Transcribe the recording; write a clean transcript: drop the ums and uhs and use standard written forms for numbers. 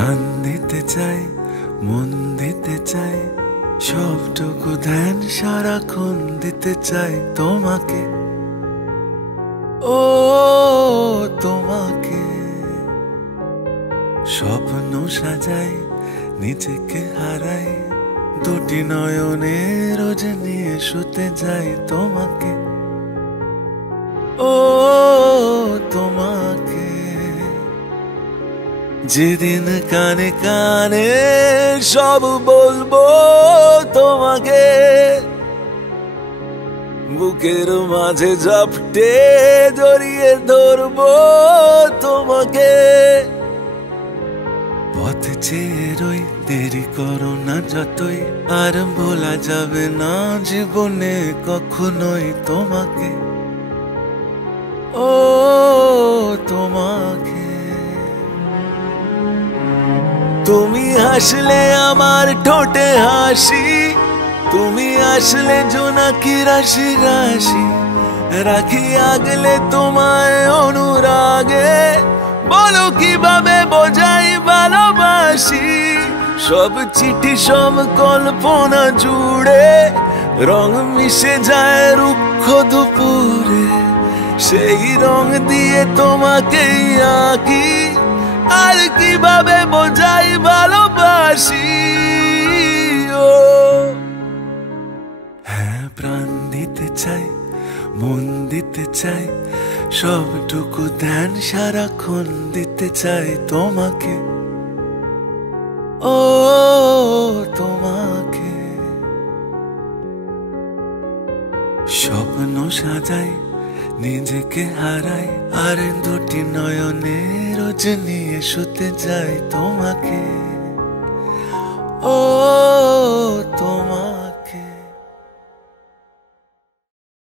প্রাণ দিতে চাই, মন দিতে চাই, সবটুকু ধ্যান সারাক্ষণ দিতে চাই তোমাকে, ও তোমাকে। স্বপ্ন সাজাই, নিজেকে হারাই, দুটি নয়নে রোজ নিয়ে শুতে যাই তোমাকে, ও তোমাকে। যেদিন কানে কানে সব বলবো তোমাকে, বুকের মাঝে ঝাপটে জড়িয়ে ধরবো তোমাকে। পথ চেয়ে রই, দেরি করো না যতই, আর ভোলা যাবে না জীবনে কখনোই তোমাকে, ও তোমাকে। তুমি হাসলে আমার ঠোঁটে হাসি, তুমি আসলে জোনাকি রাশি রাশি, রাখি আগলে তোমায় অনুরাগে, বলো কিভাবে বোঝাই ভালোবাসি। সব চিঠি সব কল্পনা জুড়ে রং মিশে যায় রুক্ষ দুপুরে, সেই রং দিয়ে তোমাকেই আঁকি, আর কিভাবে বোঝাই ভালোবাসি। ও হ্যাঁ, প্রাণ দিতে চাই, মন দিতে চাই, সবটুকু ধ্যান সারাক্ষণ দিতে চাই তোমাকে, ও তোমাকে। স্বপ্ন সাজাই, নিজেকে হারাই, আর দুটি নয়নে রোজ নিয়ে শুতে যাই তোমাকে, ও